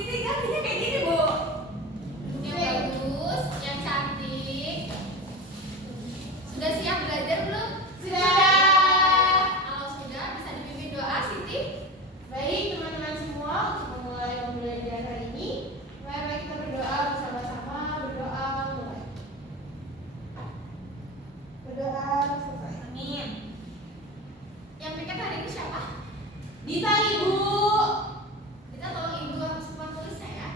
Siti gantinya kayak gini, Bu. Yang bagus, yang cantik. Sudah siap belajar belum? Sudah. Kalau sudah, bisa dipimpin doa, Siti. Baik teman-teman semua, untuk memulai pembelajaran hari ini, mari kita berdoa bersama-sama. Berdoa mulai. Berdoa selesai. Amin. Yang piket hari ini siapa? Dita, Ibu. Kita tolong ibu semua tulisnya ya.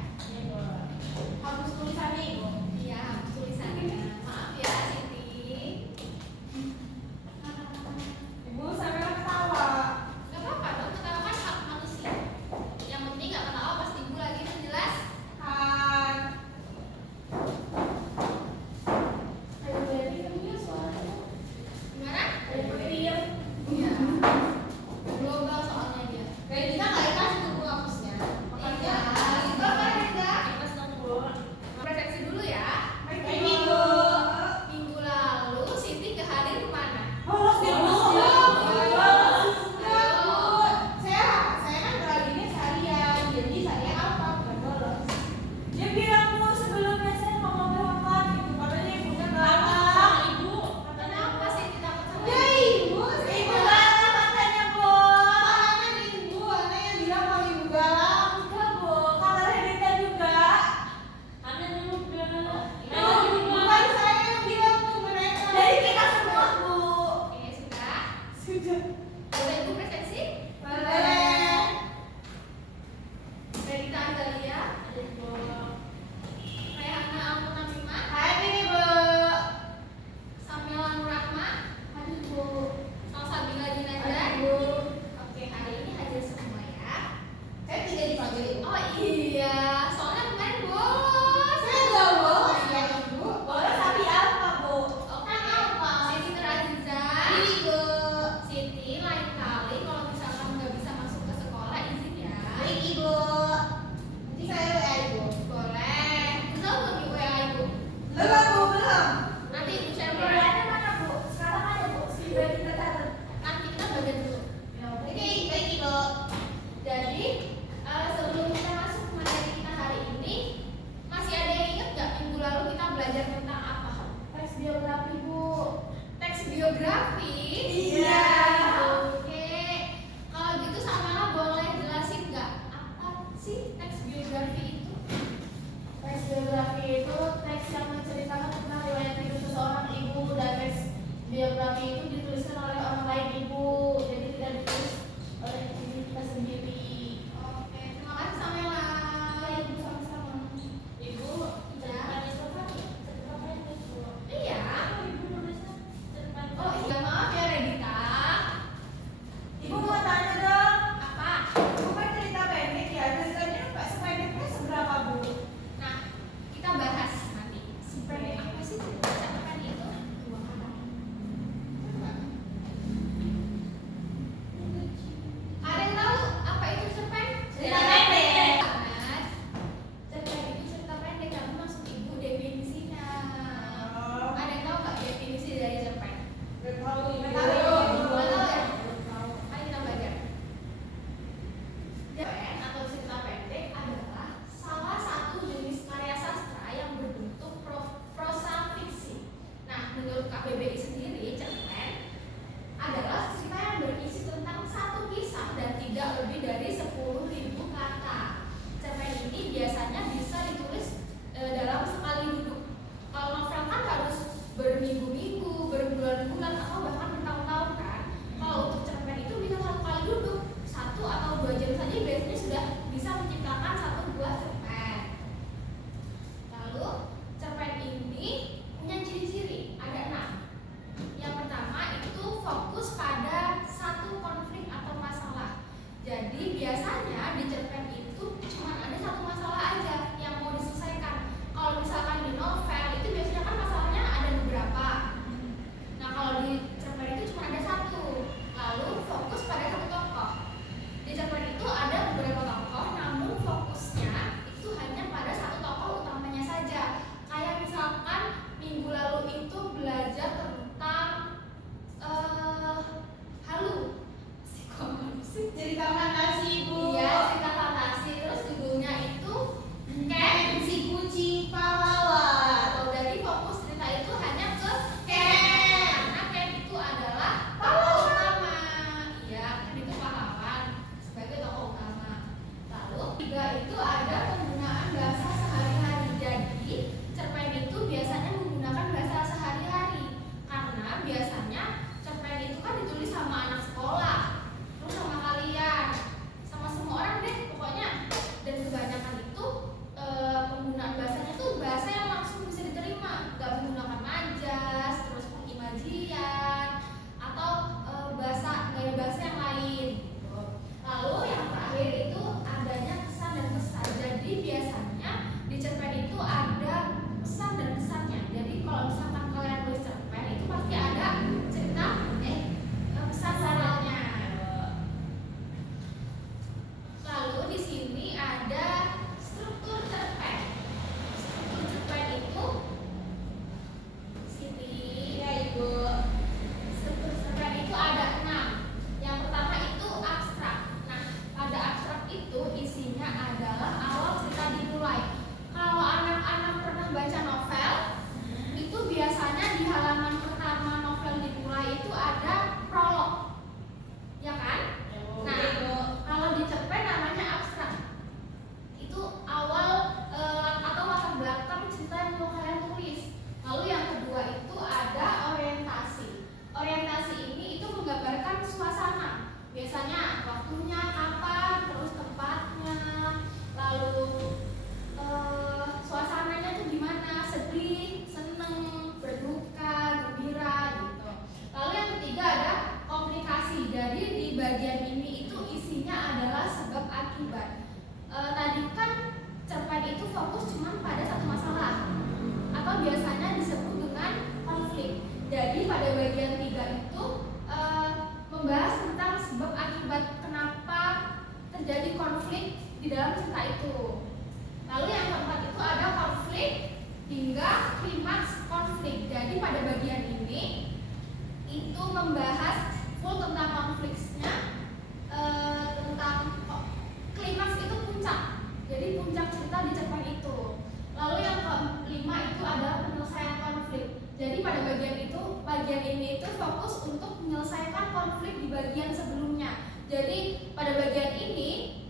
ini itu fokus untuk menyelesaikan konflik di bagian sebelumnya. Jadi pada bagian ini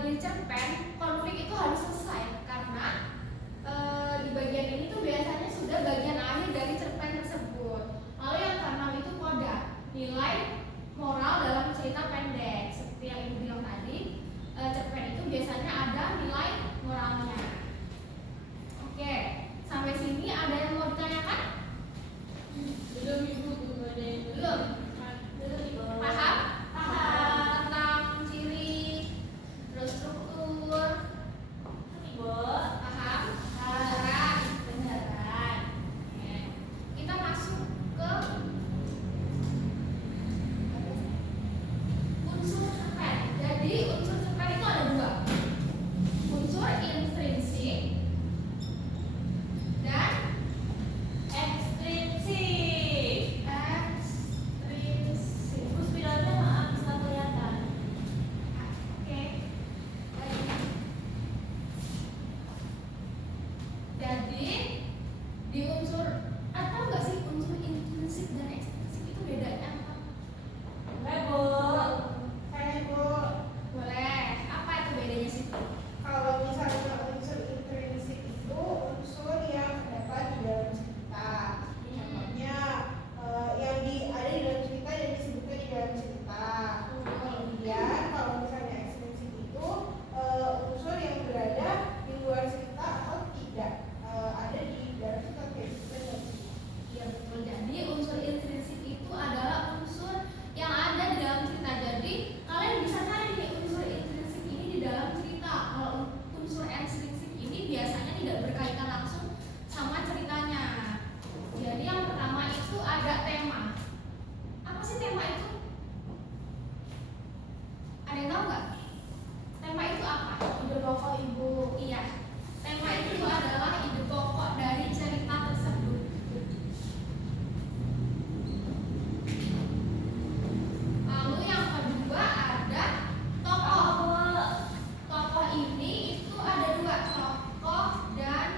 di cerpen konflik itu harus selesai karena di bagian ini tuh biasanya sudah bagian akhir dari cerpen tersebut. Lalu yang keenam itu koda, nilai moral dalam cerita pendek. Seperti yang ibu bilang tadi, cerpen itu biasanya ada nilai moralnya. Oke, sampai sini ada yang mau ditanyakan? Belum ibu, Belum? Paham? Tentang ciri, terus struktur. Paham? Beneran. Oke. Kita masuk ke unsur cerpen. Jadi unsur cerpen itu ada dua. Unsur intrinsik dan ekstrinsik. ekstrinsik. Ibu spiralnya maaf bisa kelihatan. Oke. Jadi di unsur atau enggak sih unsur intrinsik dan ekstrinsik itu bedanya apa? Bu. Saya Bu. Boleh. Apa itu bedanya sih? Kalau misalnya unsur intrinsik itu unsur yang terdapat di dalam cerita. Contohnya yang ada di dalam cerita dan disebutkan di dalam cerita. Kemudian kalau misalnya ekstrinsik itu unsur yang berada di luar cerita atau tidak ada di dalam cerita. Iya betul. Jadi unsur intrinsik itu adalah unsur yang ada di dalam cerita. Jadi kalian bisa cari nih unsur intrinsik ini di dalam cerita. Kalau unsur ekstrinsik ini biasanya tidak berkaitan langsung sama ceritanya. Jadi yang pertama itu ada tema. Apa sih tema itu? Ada yang tahu nggak? Tema itu apa? Ide pokok Ibu. Iya. Tema itu adalah ide pokok dari cerita tersebut. Lalu yang kedua ada tokoh. Tokoh ini itu ada dua, tokoh dan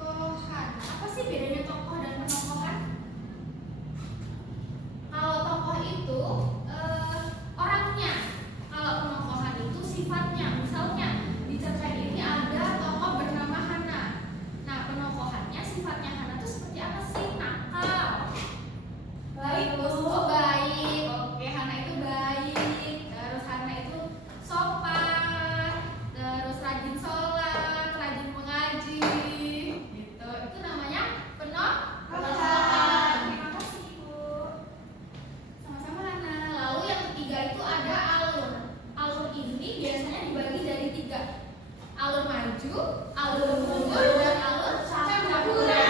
penokohan. Apa sih bedanya tokoh dan penokohan? Kalau tokoh itu orangnya, kalau penokohan itu sifatnya. Misalnya di cerpen ini ada tokoh bernama Hana. Nah, penokohannya sifatnya Hana itu seperti apa sih? Nakal. Baik, Bu. Oh, baik. Oke, Hana itu baik. Terus Hana itu sopan. Terus rajin sholat, rajin mengaji. Gitu. Itu namanya penokohan. Terima kasih, Ibu. Sama-sama Hana. Lalu yang ketiga itu ada alur. Alur ini biasanya dibagi dari tiga. Alur maju, alur mundur, dan alur campuran.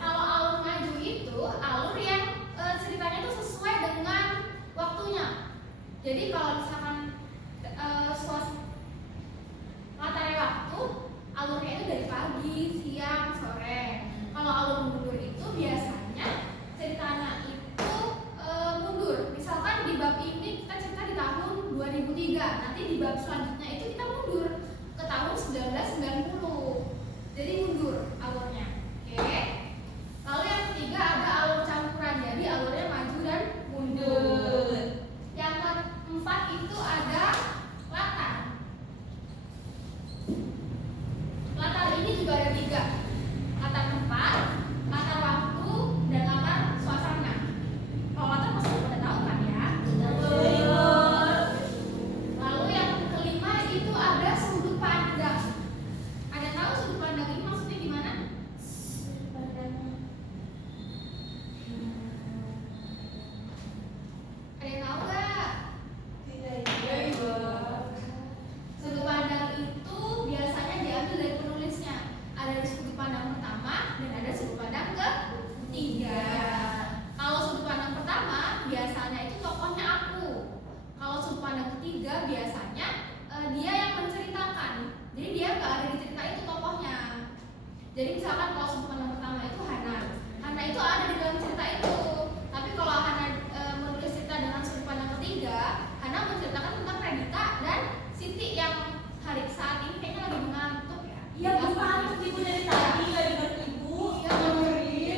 Kalau alur maju itu alur yang ceritanya itu sesuai dengan waktunya. Jadi kalau misalkan latarnya waktu, alurnya itu dari pagi, siang, sore. Kalau alur mundur itu biasanya ceritanya itu mundur. Misalkan di bab ini kita cerita di tahun 2003, nanti di bab selanjutnya itu kita mundur ke tahun 1990. Jadi mundur alurnya. Oke. Lalu yang ketiga ada alur campuran. Jadi alurnya maju dan mundur. Yang keempat itu ada latar. Latar ini juga ada tiga. Latar tempat, latar waktu, dan latar suasana. Kalau latar pasti udah tahu kan ya? Lalu yang kelima itu ada sudut pandang. Ada tahu sudut pandang ini maksudnya gimana? Ada yang tahu nggak? Tidak, Ibu. Sudut pandang itu biasanya diambil dari penulisnya. Ada di sudut pandang pertama dan ada sudut pandang ketiga. Kalau sudut pandang pertama biasanya itu tokohnya aku. Kalau sudut pandang ketiga biasanya dia yang menceritakan. Jadi dia nggak ada di cerita itu tokohnya. Jadi misalkan kalau sudut pandang pertama itu Hana. Hana itu ada di dalam cerita itu. Tapi kalau Hana menulis cerita dengan sudut pandang ketiga, Hana menceritakan tentang Renita dan Siti yang hari saat ini kayaknya lagi mengantuk ya. Iya, Bu, panas Ibu dari tadi nggak dengar Ibu. Iya,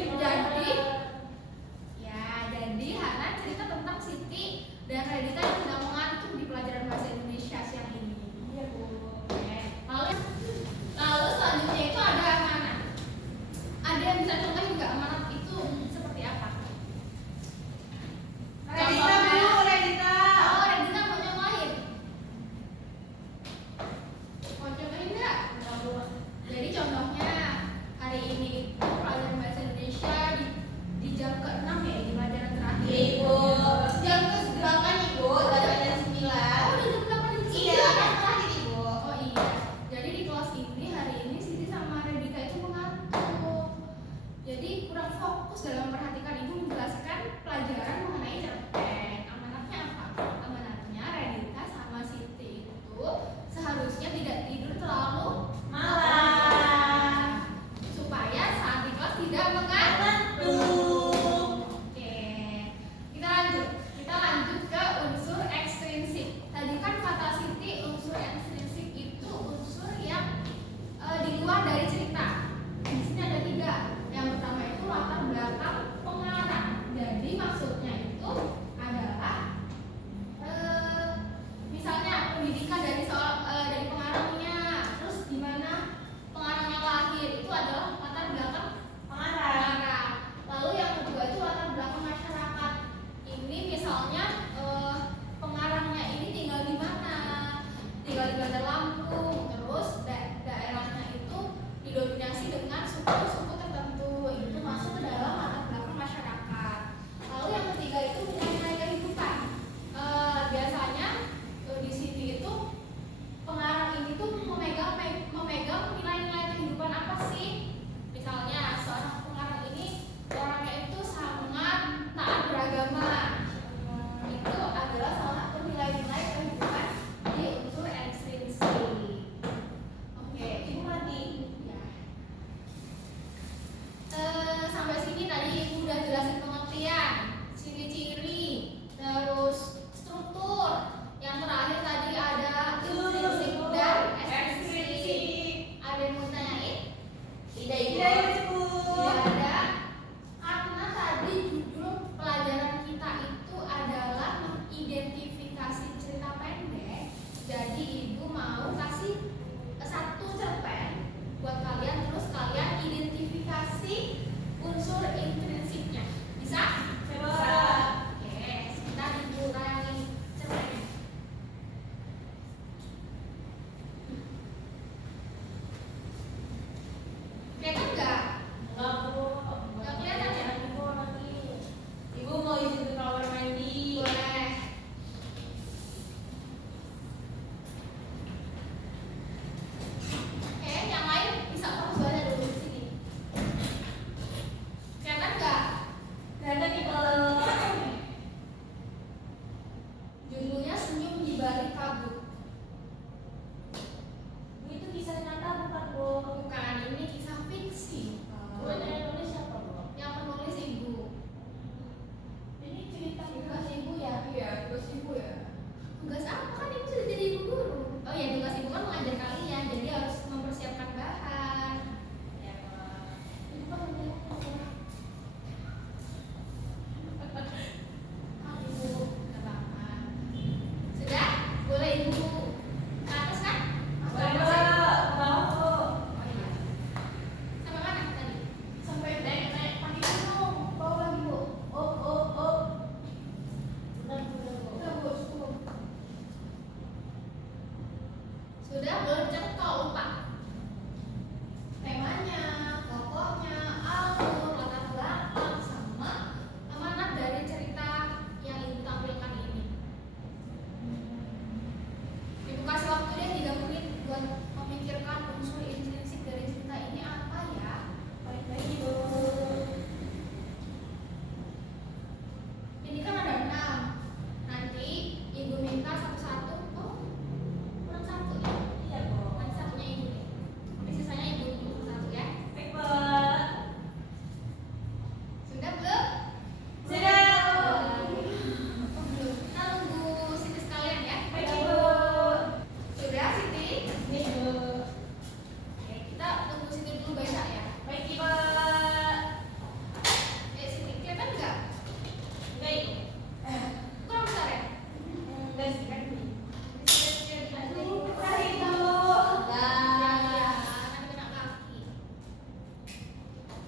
boleh dicatat kalau lupa. Temanya, tokohnya, alur, latar belakang, sama amanat dari cerita yang ibu tampilkan ini. Ibu kasih waktu deh 3 menit buat memikirkan unsur intrinsik dari cerita ini apa ya. Baik-baik Ibu. Ini kan ada 6. Nanti ibu minta satu-satu. Oh, kurang satu ya. Iya Bu. Nanti satunya ibu deh. Nanti sisanya ibu tulis satu ya. Baik Bu. Sudah belum? Sudah. Oh, belum. Kita tunggu Siti sekalian ya. Baik Ibu. Sudah Siti? Nih Bu. Oke, kita tunggu Siti dulu baca ya. Baik Ibu. Siti kelihatan nggak? Baik. Kurang besar ya? Udah sih kan nih. Aduh, Besar Ibu. ya, nanti kena kaki.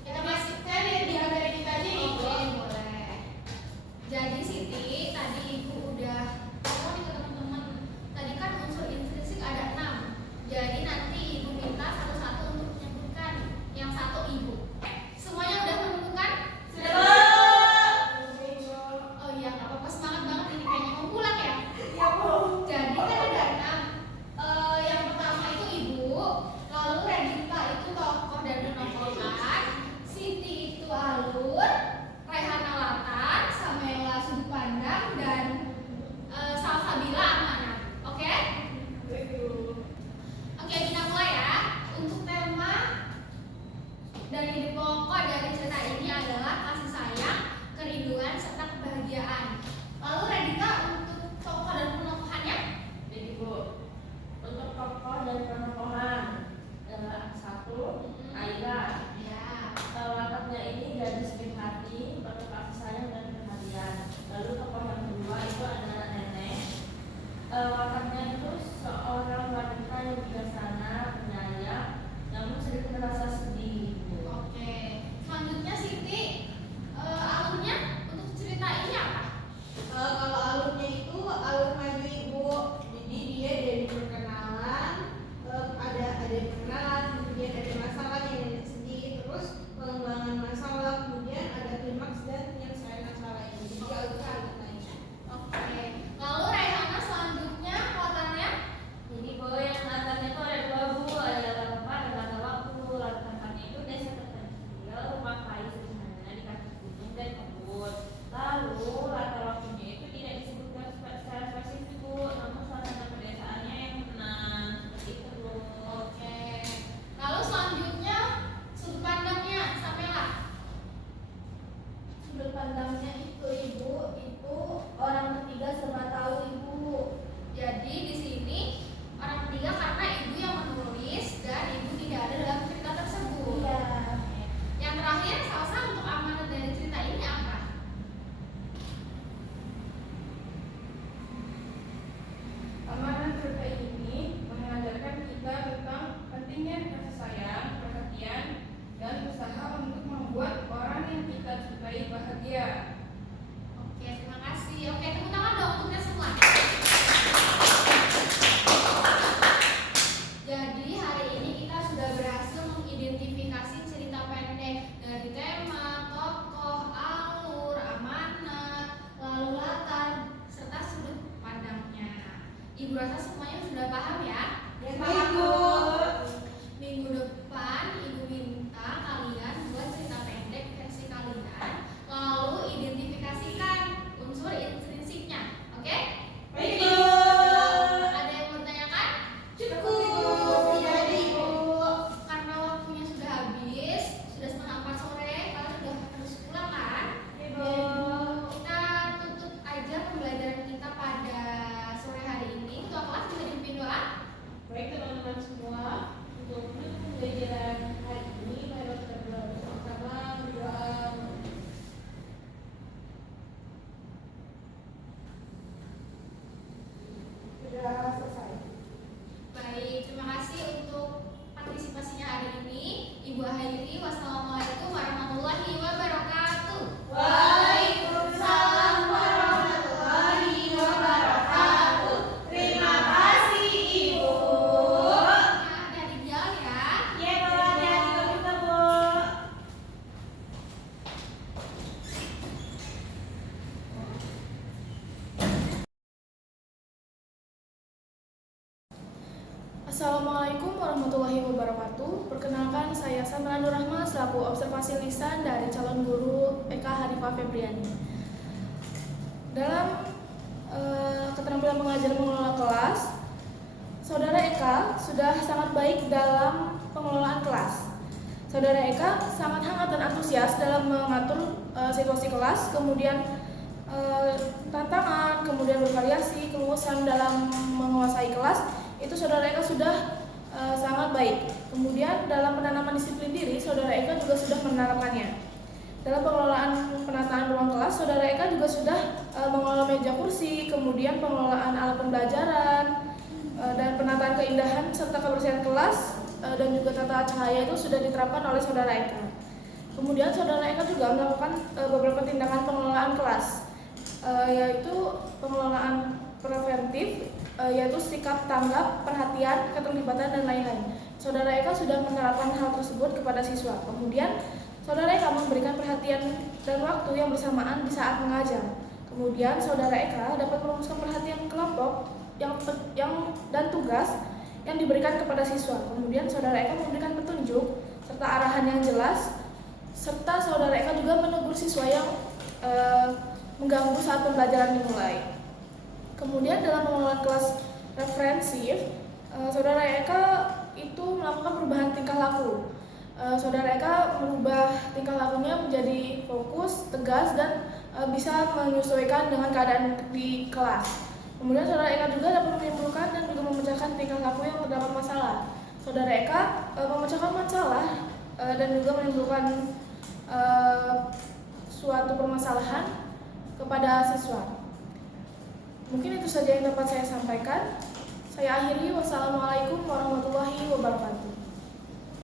Kita masih saya lihat di materi kita aja nih. Oke, boleh. Jadi Siti, tadi ibu udah ngomong nih ke teman-teman. Tadi kan unsur intrinsik ada 6. Jadi nanti ibu minta satu-satu untuk menyebutkan. Yang satu ibu. Semuanya udah menemukan? Sudah Bu. Oh iya, nggak apa-apa, semangat banget ini kayaknya mau pulang ya. Iya Bu. Jadi kan ada 6. Yang pertama itu ibu, lalu Renita itu tokoh dan penokohan, Siti itu alur, Raihana latar, Samela sudut pandang, dan Salsabila amanah. Oke? Baik Bu. Oke, kita mulai ya. Untuk tema dan ide pokok dari cerita ini adalah kasih sayang, kerinduan, serta kebahagiaan. Lalu Renita untuk tokoh dan penokohannya? Jadi Bu, untuk tokoh dan penokohan satu, Aira. Ya. Wataknya ini gadis baik hati, penuh kasih sayang dan perhatian. Lalu tokoh yang kedua itu adalah Nenek. Wataknya itu seorang wanita yang bijaksana, penyayang, namun sedikit merasa sedih. Bu. Oke. Selanjutnya Siti, alurnya untuk cerita ini apa? Kalau alurnya itu alur maju Ibu. Jadi dia dari perkenalan, ada perkenalan, kemudian ada masalah yang nenek sedih, terus pengembangan masalah, kemudian ada klimaks dan penyelesaian masalah ini. Jadi alurnya agak naik. Oke. Lalu Raihana selanjutnya latarnya? Jadi Bu, yang latarnya itu ada 2 Bu, ada latar tempat dan latar waktu. Latar tempatnya itu desa terpencil, rumah kayu sederhana di kaki gunung dan kebun. Lalu latar waktunya itu tidak disebutkan secara spesifik Bu, namun suasana pedesaannya yang tenang seperti itu Bu. Oke. Lalu selanjutnya sudut pandangnya Samela. Sudut pandangnya itu ibu, itu orang ketiga serba tahu ibu. Jadi di sini orang ketiga karena ibu yang menulis dan ibu tidak ada dalam cerita tersebut. Iya. Yang terakhir, Salsa untuk amanat dari cerita ini apa? Amanat cerita ini mengajarkan kita tentang pentingnya kasih sayang, perhatian, dan usaha untuk membuat orang yang kita sukai bahagia. Oke, terima kasih. Oke, tepuk tangan dong untuk kita semua. Jadi hari ini kita sudah berhasil mengidentifikasi cerita pendek dari tema, tokoh, alur, amanat, lalu latar, serta sudut pandangnya. Ibu rasa semuanya sudah paham ya? Ya, baik Bu. Minggu depan ibu minta kalian buat cerita pendek versi kalian, lalu identifikasikan unsur intrinsiknya. Oke? Baik Bu. Ada yang mau ditanyakan? Cukup. Tidak ada Ibu. Karena waktunya sudah habis, sudah setengah 4 sore, kalian sudah harus pulang kan? Ibu. Kita tutup aja pembelajaran kita pada sore hari ini. Ketua kelas bisa dipimpin doa. Baik teman-teman semua, untuk menutup pembelajaran hari ini, mari kita bersama-sama berdoa. Sudah selesai. Baik, terima kasih untuk partisipasinya hari ini. Ibu Hairi, wassalamualaikum warahmatullahi wabarakatuh. Waalaikumsalam warahmatullahi wabarakatuh. Terima kasih Ibu. Assalamualaikum warahmatullahi wabarakatuh. Perkenalkan, saya Samra Nur Rahma selaku observasi lisan dari calon guru Eka Hanifah Febriani. Dalam keterampilan mengajar mengelola kelas, Saudara Eka sudah sangat baik dalam pengelolaan kelas. Saudara Eka sangat hangat dan antusias dalam mengatur situasi kelas, kemudian tantangan, kemudian bervariasi, kelulusan dalam menguasai kelas, itu Saudara Eka sudah sangat baik. Kemudian dalam penanaman disiplin diri, Saudara Eka juga sudah menerapkannya. Dalam pengelolaan penataan ruang kelas, Saudara Eka juga sudah mengelola meja kursi, kemudian pengelolaan alat pembelajaran, dan penataan keindahan serta kebersihan kelas dan juga tata cahaya itu sudah diterapkan oleh Saudara Eka. Kemudian Saudara Eka juga melakukan beberapa tindakan pengelolaan kelas, yaitu pengelolaan preventif, yaitu sikap tanggap, perhatian, keterlibatan, dan lain-lain. Saudara Eka sudah menerapkan hal tersebut kepada siswa. Kemudian Saudara Eka memberikan perhatian dan waktu yang bersamaan di saat mengajar. Kemudian Saudara Eka dapat merumuskan perhatian kelompok dan tugas yang diberikan kepada siswa. Kemudian Saudara Eka memberikan petunjuk serta arahan yang jelas, serta Saudara Eka juga menegur siswa yang mengganggu saat pembelajaran dimulai. Kemudian dalam pengelolaan kelas referensif, Saudara Eka itu melakukan perubahan tingkah laku. Saudara Eka merubah tingkah lakunya menjadi fokus, tegas, dan bisa menyesuaikan dengan keadaan di kelas. Kemudian Saudara Eka juga dapat menimbulkan dan juga memecahkan tingkah laku yang terdapat masalah. Saudara Eka memecahkan masalah dan juga menimbulkan suatu permasalahan kepada siswa. Mungkin itu saja yang dapat saya sampaikan. Saya akhiri. Wassalamualaikum warahmatullahi wabarakatuh.